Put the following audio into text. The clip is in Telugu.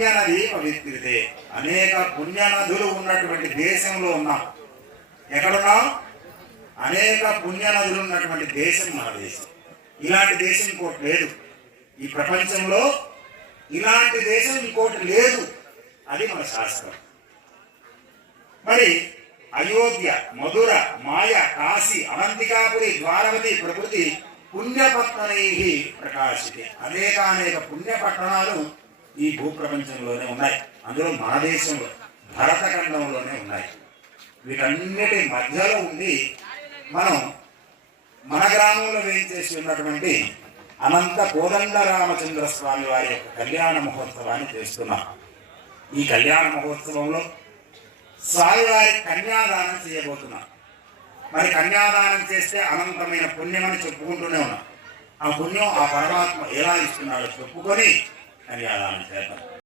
పుణ్యనది పవిత్రితే. అనేక పుణ్యనదులు ఉన్నటువంటి దేశంలో ఉన్నాం. ఎక్కడున్నాం? అనేక పుణ్యనదులు ఉన్నటువంటి దేశం మన దేశం. ఇలాంటి దేశం ఇంకోటి లేదు ఈ ప్రపంచంలో. ఇలాంటి దేశం ఇంకోటి లేదు. అది మన శాస్త్రం. మరి అయోధ్య, మధుర, మాయ, కాశీ, అవంతికాపురి, ద్వారవతి ప్రకృతి పుణ్యపట్టణై ప్రకాశితే. అనేక పుణ్యపట్టణాలు ఈ భూప్రపంచంలోనే ఉన్నాయి. అందులో మన దేశంలో భరతఖండంలోనే ఉన్నాయి. వీటన్నిటి మధ్యలో ఉండి మనం మన గ్రామంలో వేయించేసి ఉన్నటువంటి అనంత కోదండ రామచంద్ర స్వామి వారి యొక్క కళ్యాణ మహోత్సవాన్ని చేస్తున్నాం. ఈ కళ్యాణ మహోత్సవంలో స్వామివారి కన్యాదానం చేయబోతున్నాం. మరి కన్యాదానం చేస్తే అనంతమైన పుణ్యం అని చెప్పుకుంటూనే ఉన్నాం. ఆ పుణ్యం ఆ పరమాత్మ ఎలా ఇస్తున్నాడో చెప్పుకొని కన్యాదానం చేద్దాం.